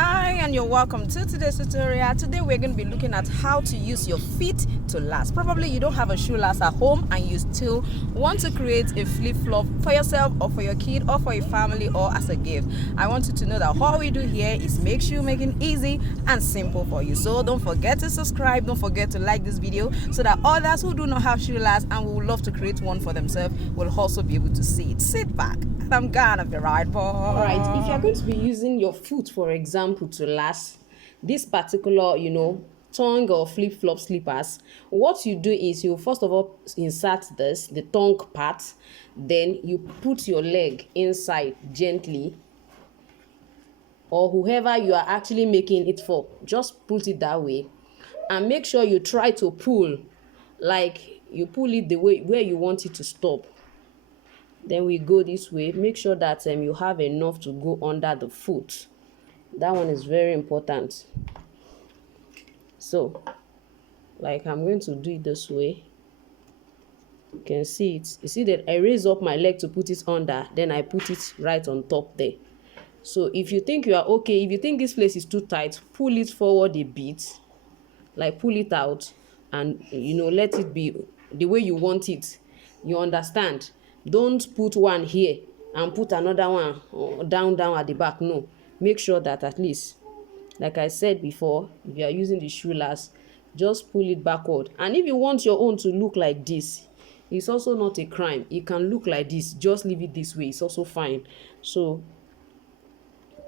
Hi, and you're welcome to today's tutorial. Today we're going to be looking at how to use your feet to last. Probably you don't have a shoe last at home and you still want to create a flip-flop for yourself or for your kid or for your family or as a gift. I want you to know that what we do here is make shoemaking easy and simple for you. So don't forget to subscribe, don't forget to like this video so that others who do not have shoe last and would love to create one for themselves will also be able to see it. Sit back and I'm gonna be right back. Alright, if you're going to be using your foot, for example, to last this particular, tongue or flip-flop slippers, what you do is you first of all insert the tongue part, then you put your leg inside gently, or whoever you are actually making it for, just put it that way, and make sure you try to pull, like you pull it the way where you want it to stop. Then we go this way. Make sure that you have enough to go under the foot. That one is very important. So, like I'm going to do it this way. You can see it. You see that I raise up my leg to put it under, then I put it right on top there. So if you think you are okay, if you think this place is too tight, pull it forward a bit, like pull it out, and let it be the way you want it. You understand? Don't put one here and put another one down at the back. No, make sure that at least, like I said before, if you are using the shoe last, just pull it backward. And if you want your own to look like this, it's also not a crime. It can look like this, just leave it this way, it's also fine. So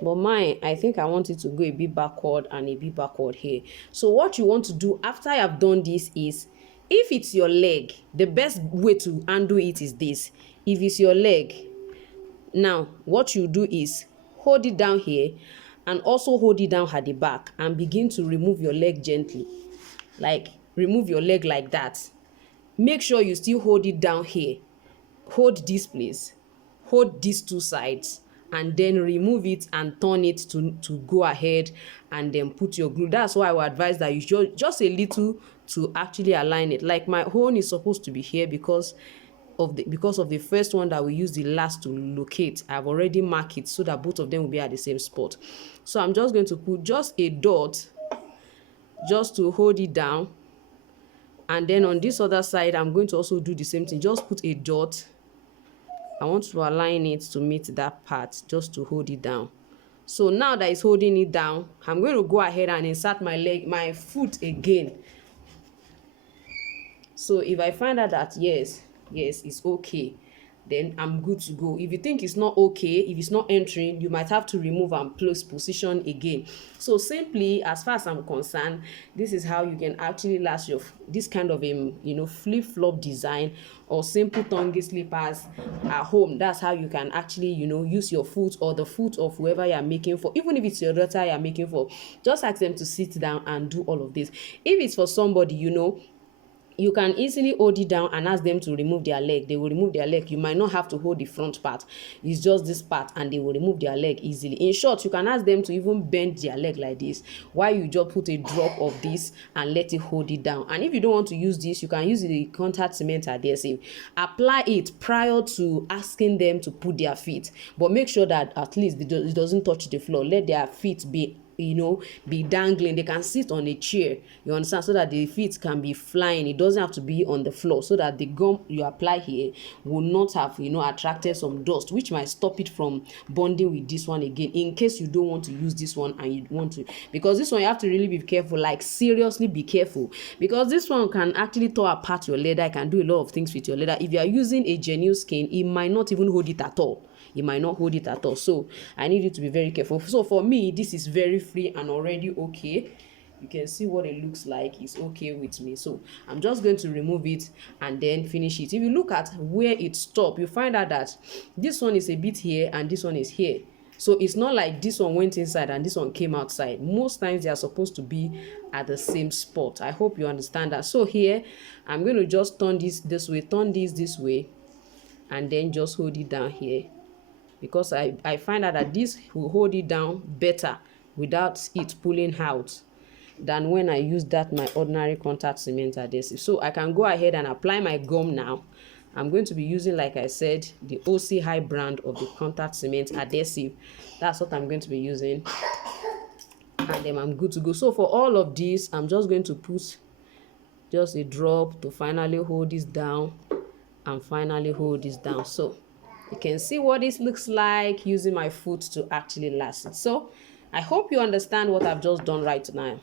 but mine, I think I want it to go a bit backward and a bit backward here. So what you want to do after I have done this is, if it's your leg, the best way to undo it is this. If it's your leg, now what you do is hold it down here and also hold it down at the back and begin to remove your leg gently. Like remove your leg like that. Make sure you still hold it down here. Hold this place. Hold these two sides. And then remove it and turn it to go ahead and then put your glue. That's why I would advise that you just a little to actually align it. Like my own is supposed to be here because of the first one that we use the last to locate. I've already marked it so that both of them will be at the same spot. So I'm just going to put just a dot just to hold it down. And then on this other side, I'm going to also do the same thing. Just put a dot. I want to align it to meet that part, just to hold it down. So now that it's holding it down, I'm going to go ahead and insert my foot again. So if I find out that yes, it's okay, then I'm good to go. If you think it's not okay, if it's not entering, you might have to remove and place position again. So simply, as far as I'm concerned, this is how you can actually last your this kind of flip-flop design or simple tongue slippers at home. That's how you can actually use your foot or the foot of whoever you're making for. Even if it's your daughter you're making for, just ask them to sit down and do all of this. If it's for somebody you can easily hold it down and ask them to remove their leg. They will remove their leg. You might not have to hold the front part. It's just this part and they will remove their leg easily. In short, you can ask them to even bend their leg like this while you just put a drop of this and let it hold it down. And if you don't want to use this, you can use the contact cement adhesive. Apply it prior to asking them to put their feet. But make sure that at least it doesn't touch the floor. Let their feet be dangling. They can sit on a chair, you understand, so that the feet can be flying. It doesn't have to be on the floor, so that the gum you apply here will not have attracted some dust, which might stop it from bonding with this one again, in case you don't want to use this one and you want to, because this one you have to really be careful, like seriously be careful, because this one can actually tear apart your leather. It can do a lot of things with your leather. If you are using a genuine skin, it might not even hold it at all. It might not hold it at all. So I need you to be very careful. So for me, this is very free and already okay. You can see what it looks like. It's okay with me. So I'm just going to remove it and then finish it. If you look at where it stopped, you find out that this one is a bit here and this one is here. So it's not like this one went inside and this one came outside. Most times they are supposed to be at the same spot. I hope you understand that. So here, I'm going to just turn this way, turn this way, and then just hold it down here. Because I find out that this will hold it down better without it pulling out than when I use my ordinary contact cement adhesive. So I can go ahead and apply my gum now. I'm going to be using, like I said, the OC High brand of the contact cement adhesive. That's what I'm going to be using. and then I'm good to go. So for all of this, I'm just going to put just a drop to finally hold this down and finally hold this down. So you can see what this looks like using my foot to actually last it. So I hope you understand what I've just done right now.